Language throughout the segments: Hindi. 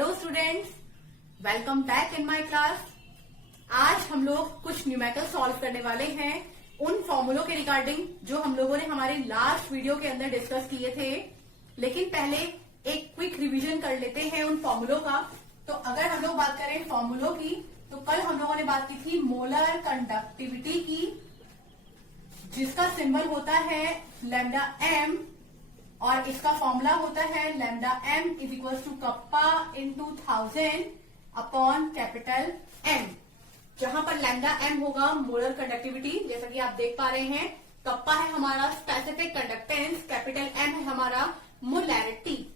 Hello students, welcome back in my class. आज हम लोग कुछ न्यूमेरिकल सॉल्व करने वाले हैं उन फॉर्मूलों के रिगार्डिंग जो हम लोगों ने हमारे लास्ट वीडियो के अंदर डिस्कस किए थे। लेकिन पहले एक क्विक रिवीजन कर लेते हैं उन फॉर्मूलों का। तो अगर हम लोग बात करें फॉर्मूलों की, तो कल हम लोगों ने बात की थी मोलर कंडक्टिविटी की, जिसका सिंबल होता है लैम्डा एम और इसका फॉर्मूला होता है lambda M is equal to kappa into 1000 upon capital M. जहां पर लैम्डा एम होगा मोलर कंडक्टिविटी, जैसा कि आप देख पा रहे हैं। कप्पा है हमारा स्पेसिफिक कंडक्टेंस, कैपिटल एम है हमारा मोलैरिटी।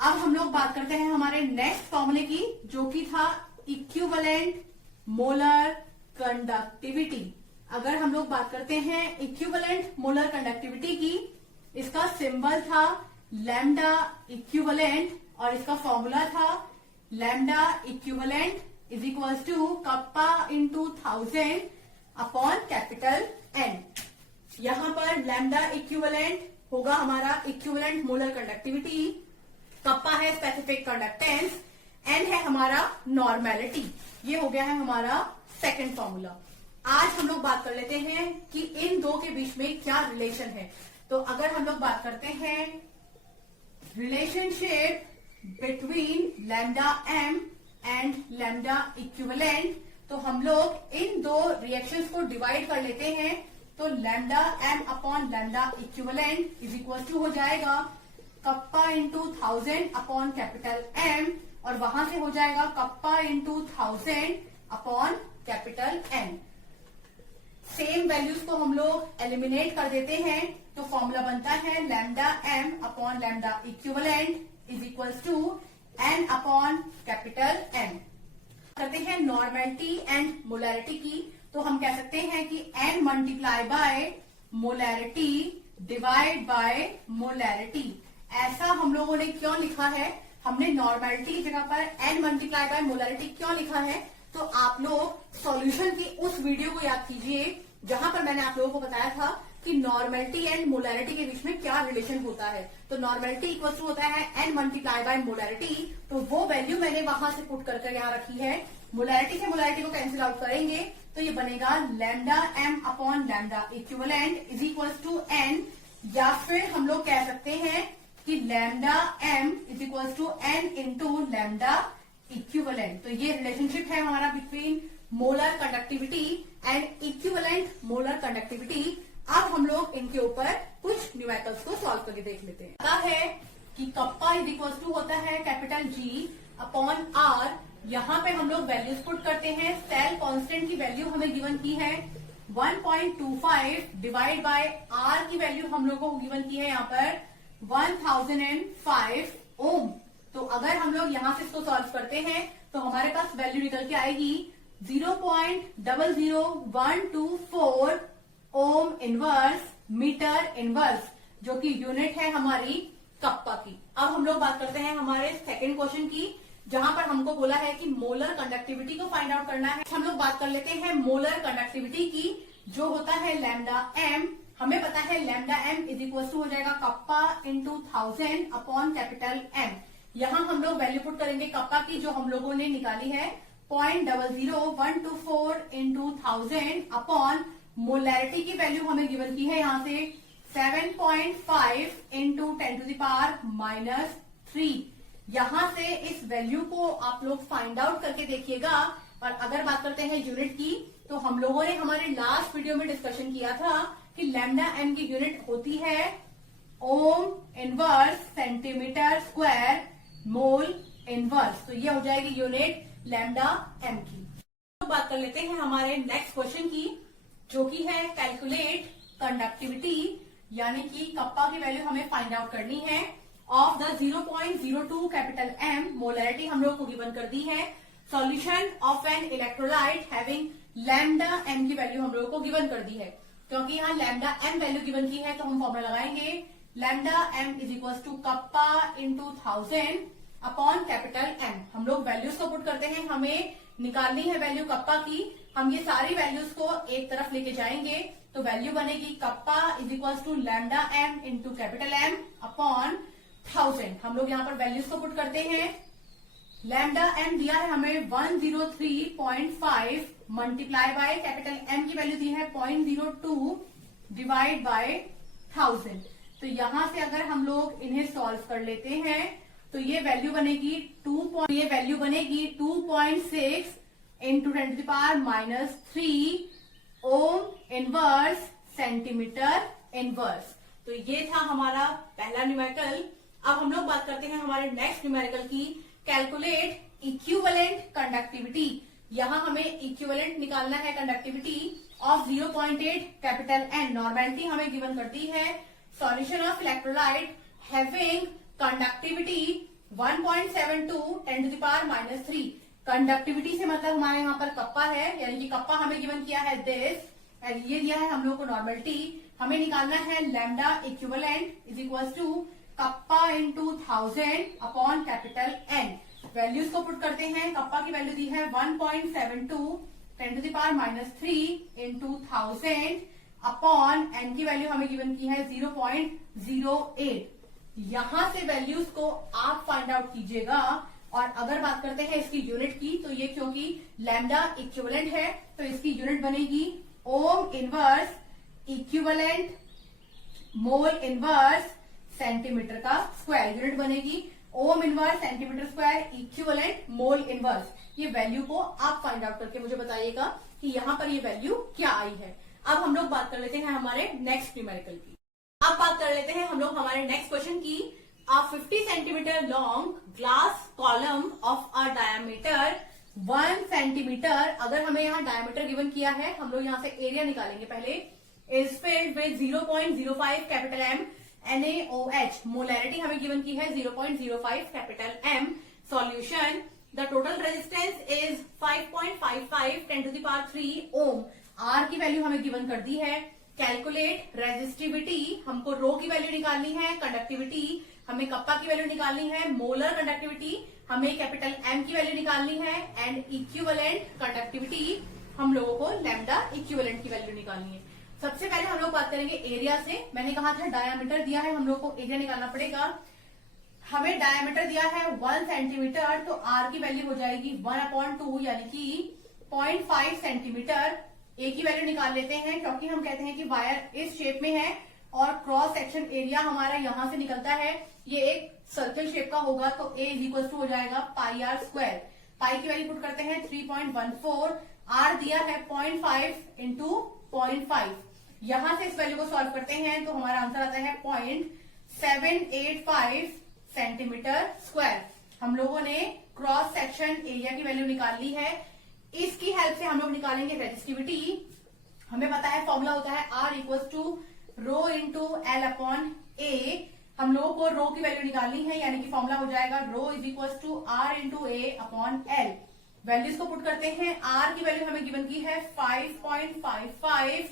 अब हम लोग बात करते हैं हमारे नेक्स्ट फॉर्मूले की, जो कि था इक्विवेलेंट मोलर कंडक्टिविटी। अगर हम लोग बात करते हैं इक्विवेलेंट मोलर कंडक्टिविटी की, इसका सिंबल था लैम्डा इक्विवेलेंट और इसका फॉर्मूला था lambda equivalent is equal to kappa into 1000 upon capital N. यहां पर लैम्डा इक्विवेलेंट होगा हमारा इक्विवेलेंट मोलर कंडक्टिविटी, कप्पा है स्पेसिफिक कंडक्टेंस, एन है हमारा नॉर्मेलिटी। ये हो गया है हमारा सेकंड फॉर्मूला। आज हम लोग बात कर लेते हैं कि इन दो के बीच में क्या रिलेशन है। तो अगर हम लोग बात करते हैं relationship between lambda M and lambda equivalent, तो हम लोग इन दो रिएक्शंस को डिवाइड कर लेते हैं। तो lambda M upon lambda equivalent is equal to हो जाएगा kappa into 1000 upon capital M, और वहां से हो जाएगा kappa into 1000 upon capital N. Same values को हम लोग एलिमिनेट कर देते हैं, तो फॉर्मूला बनता है lambda M upon lambda equivalent is equal to N upon capital M. करते हैं नॉर्मेलिटी एंड मोलैरिटी की, तो हम कह सकते हैं कि N multiply by molarity divide by molarity. ऐसा हम लोगों ने क्यों लिखा है? हमने नॉर्मेलिटी की जगह पर एन मल्टीप्लाई बाय मोलैरिटी क्यों लिखा है? तो आप लोग सॉल्यूशन की उस वीडियो को याद कीजिए जहां पर मैंने आप लोगों को बताया था कि नॉर्मेलिटी एंड मोलैरिटी के बीच में क्या रिलेशन होता है। तो नॉर्मेलिटी इक्वल टू होता है एन मल्टीप्लाई बाय मोलैरिटी, तो वो वैल्यू मैंने वहां से पुट करके यहाँ रखी है। मोलैरिटी से मोलैरिटी को कैंसिल आउट करेंगे तो ये बनेगा lambda M upon lambda equivalent is equal to N, या फिर हम लोग कह सकते हैं कि lambda M is equal to N into lambda equivalent. तो ये रिलेशनशिप है हमारा between molar conductivity and equivalent molar conductivity. अब हम लोग इनके ऊपर कुछ न्यूमेरिकल्स को सॉल्व करके देख लेते हैं। पता है कि कप्पा इज इक्वल टू होता है कैपिटल जी अपॉन आर। यहाँ पे हम लोग वैल्यूज पुट करते हैं। सेल कांस्टेंट की वैल्यू हमें गिवन की है 1.25 डिवाइड बाय आर की वैल्यू हम लोगों को गिवन की है यहाँ पर 1005 ओम। तो अगर हम लोग यहां से इसको सॉल्व करते हैं तो हमारे पास वैल्यू निकल के आएगी 0.00124 ओम इनवर्स मीटर इनवर्स, जो कि यूनिट है हमारी कप्पा की। अब हम लोग बात करते हैं हमारे सेकंड क्वेश्चन की, जहां पर हमको बोला है कि मोलर कंडक्टिविटी को फाइंड आउट करना है। हम लोग बात कर लेते हैं मोलर कंडक्टिविटी की, जो होता है लैम्डा एम। हमें पता है lambda M is equal to हो जाएगा kappa into 1000 upon capital M. यहां हम लोग वैल्यू पुट करेंगे कप्पा की, जो हम लोगों ने निकाली है 0.00124 इंटू 1000 अपॉन मोलैरिटी की वैल्यू हमें गिवन की है यहाँ से 7.5 इंटू 10⁻³ यहां से इस वैल्यू को आप लोग फाइंड आउट करके देखिएगा। और अगर बात करते हैं यूनिट की, तो हम लोगों ने हमारे लास्ट वीडियो में डिस्कशन किया था कि लैम्डा एम की यूनिट होती है ohm inverse centimetre square mole inverse. तो ये हो जाएगी यूनिट लैम्डा एम की। तो बात कर लेते हैं हमारे नेक्स्ट क्वेश्चन की, जो कि है कैलकुलेट कंडक्टिविटी, यानी कि कप्पा की वैल्यू हमें फाइंड आउट करनी है of the 0.02 capital M. Molarity हम लोग को गिवन कर दी है। Solution of an electrolyte having lambda M की वैल्यू हम लोग को गिवन कर दी है। क्योंकि यहाँ लैम्डा एम वैल्यू गिवन की है, तो हम फॉर्मूला लगाएंगे lambda M is equal to kappa into 1000 upon capital M. हम लोग वैल्यूज को पुट करते हैं, हमें निकालनी है वैल्यू कप्पा की। हम ये सारी वैल्यूज को एक तरफ लेके जाएंगे, तो वैल्यू बनेगी kappa is equal to lambda M into capital M upon 1000। हम लोग यहाँ पर वैल्यूज को पुट करते हैं लैम्डा एम दिया है हमें 103.5 मल्टीप्लाई बाय कैपिटल एम की वैल्यू दी है 0.02 डिवाइड बाय 1000। तो यहां से अगर हम लोग इन्हें सॉल्व कर लेते हैं तो ये वैल्यू बनेगी 2.6 into 10⁻³ ohm inverse centimetre inverse. तो ये था हमारा पहला न्यूमेरिकल। अब हम लोग बात करते हैं हमारे नेक्स्ट न्यूमेरिकल की, कैलकुलेट इक्विवेलेंट कंडक्टिविटी। यहां हमें इक्विवेलेंट निकालना है conductivity of 0.8 capital N. Normality हमें गिवन करती है solution of electrolyte having conductivity 1.72 10⁻³ conductivity से मतलब हमारे यहाँ पर कप्पा है, यानी कि कप्पा हमें गिवन किया है दिस, ये दिया है हम लोग को नॉर्मेलिटी। हमें निकालना है lambda equivalent is equal to kappa into 1000 upon capital N. Values को पुट करते हैं। कप्पा की वैल्यू दी है 1.72 10⁻³ इंटू 1000 अपॉन एन की वैल्यू हमें गिवन की है 0.08। यहां से वैल्यूज को आप फाइंड आउट कीजिएगा। और अगर बात करते हैं इसकी यूनिट की, तो ये क्योंकि लैम्डा इक्विवेलेंट है तो इसकी यूनिट बनेगी ohm inverse equivalent mole inverse centimetre का स्क्वायर। यूनिट बनेगी ohm inverse centimetre square equivalent mole inverse. ये वैल्यू को आप फाइंड आउट करके मुझे बताइएगा कि यहाँ पर ये वैल्यू क्या आई है। अब हम लोग बात कर लेते हैं हमारे नेक्स्ट न्यूमेरिकल की। अब बात कर लेते हैं हम लोग हमारे नेक्स्ट क्वेश्चन की। A 50 centimeter long glass column of a diameter 1 centimeter, अगर हमें यहाँ डायमीटर गिवन किया है, हम लोग यहाँ से एरिया निकालेंगे पहले, is filled with 0.05 capital M NaOH। Molarity हमें गिवन की है 0.05 capital M. Solution, the total resistance is 5.55 10⁻³ ohm. R की वैल्यू हमें गिवन कर दी है। कैलकुलेट रेजिस्टिविटी, हमको रो की वैल्यू निकालनी है, कंडक्टिविटी हमें कप्पा की वैल्यू निकालनी है, मोलर कंडक्टिविटी हमें कैपिटल एम की वैल्यू निकालनी है, एंड इक्विवेलेंट कंडक्टिविटी हम लोगों को लैम्डा इक्विवेलेंट की वैल्यू निकालनी है। सबसे पहले हम लोग बात करेंगे एरिया से। मैंने कहा था डायामीटर दिया है, हम लोग को एरिया निकालना पड़ेगा। हमें डायामीटर दिया है 1 सेंटीमीटर, तो आर की वैल्यू हो जाएगी 1/2 यानी कि 0.5 सेंटीमीटर। ए की वैल्यू निकाल लेते हैं क्योंकि हम कहते हैं कि वायर इस शेप में है और क्रॉस सेक्शन एरिया हमारा यहां से निकलता है, ये एक सर्कल शेप का होगा, तो ए इज इक्वल टू हो जाएगा पाई आर स्क्वायर। पाई की वैल्यू पुट करते हैं 3.14, आर दिया है 0.5 इंटू 0.5। यहां से इस वैल्यू को सॉल्व करते हैं तो हमारा आंसर आता है 0.785 सेंटीमीटर स्क्वायर। हम लोगों ने क्रॉस सेक्शन एरिया की वैल्यू निकाल ली है। इसकी हेल्प से हम लोग निकालेंगे रेजिस्टिविटी। हमें पता है फॉर्मूला होता है R equal to rho into L upon A. हम लोगों को रो की वैल्यू निकालनी है, यानी कि फॉर्मूला हो जाएगा rho is equal to R into A upon L. Values को पुट करते हैं। आर की वैल्यू हमें गिवन की है 5.55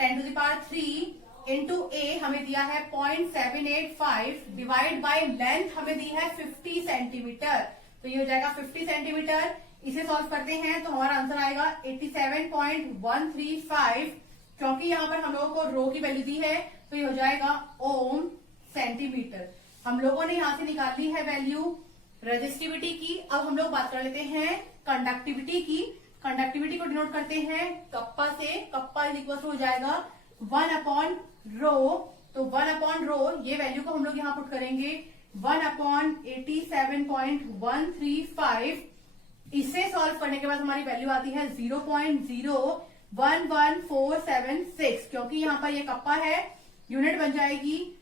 10⁻³ इंटू ए हमें दिया है 0.785 डिवाइड बाय लेंथ हमें दी है 50 सेंटीमीटर, तो ये हो जाएगा 50 सेंटीमीटर। इसे सॉल्व करते हैं तो हमारा आंसर आएगा 87.135। क्योंकि यहाँ पर हम लोगों को रो की वैल्यू दी है तो ये हो जाएगा ओम सेंटीमीटर। हम लोगों ने यहाँ से निकाल ली है वैल्यू रेजिस्टिविटी की। अब हम लोग बात कर लेते हैं कंडक्टिविटी की। कंडक्टिविटी को डिनोट करते हैं कप्पा से। कप्पा इज इक्वल हो जाएगा 1/रो। तो 1/रो ये वैल्यू को हम लोग यहाँ पुट करेंगे 1/87.135। इसे सॉल्व करने के बाद हमारी वैल्यू आती है 0.011476। क्योंकि यहाँ पर ये कप्पा है, यूनिट बन जाएगी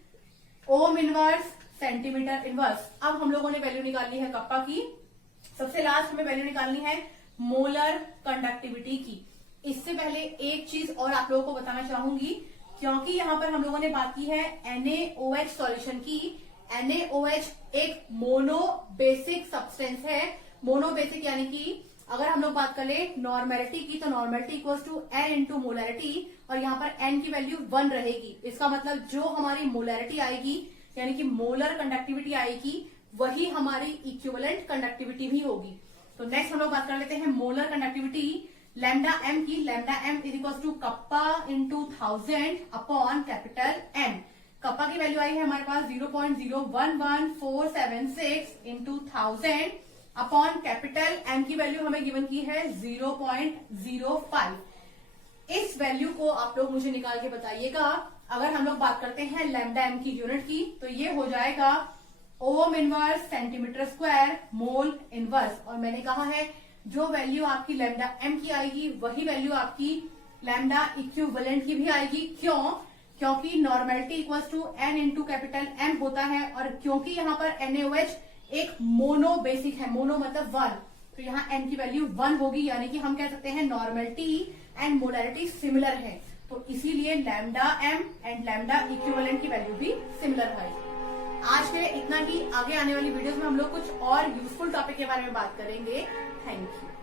ओम इनवर्स सेंटीमीटर इनवर्स। अब हम लोगों ने वैल्यू निकालनी है कप्पा की। सबसे लास्ट हमें वैल्यू निकालनी है मोलर कंडक्टिविटी की। इससे पहले एक चीज और आप लोगों को बताना चाहूंगी, क्योंकि यहाँ पर हम लोगों ने बात की है NaOH सॉल्यूशन की। NaOH एक मोनो बेसिक सब्सटेंस है। मोनो बेसिक यानी कि अगर हम लोग बात करें नॉर्मेलिटी की, तो normality equals to N into molarity, और यहाँ पर N की वैल्यू 1 रहेगी। इसका मतलब जो हमारी मोलैरिटी आएगी यानी कि मोलर कंडक्टिविटी आएगी, वही हमारी इक्विवेलेंट कंडक्टिविटी भी होगी। तो नेक्स्ट हम लोग बात कर लेते हैं मोलर कंडक्टिविटी लैम्डा एम की। Lambda M is equal to kappa into 1000 upon capital M. Kappa की वैल्यू आई है हमारे पास 0.011476 इंटू 1000 अपॉन कैपिटल एम की वैल्यू हमें गिवन की है 0.05। इस वैल्यू को आप लोग मुझे निकाल के बताइएगा। अगर हम लोग बात करते हैं लैम्डा एम की यूनिट की, तो ये हो जाएगा ohm inverse centimetre square mole inverse. और मैंने कहा है जो वैल्यू आपकी लैम्डा एम की आएगी वही वैल्यू आपकी लैम्डा इक्विवेलेंट की भी आएगी। क्यों? क्योंकि normality equals to N into capital M होता है, और क्योंकि यहाँ पर NaOH एक मोनो बेसिक है, मोनो मतलब 1, तो यहाँ n की वैल्यू 1 होगी, यानी कि हम कह सकते हैं नॉर्मेलिटी एंड मोलैरिटी सिमिलर है, तो इसीलिए lambda M and lambda equivalent की वैल्यू भी सिमिलर है। आज के लिए इतना ही। आगे आने वाली वीडियोस में हम लोग कुछ और यूजफुल टॉपिक के बारे में बात करेंगे। Thank you.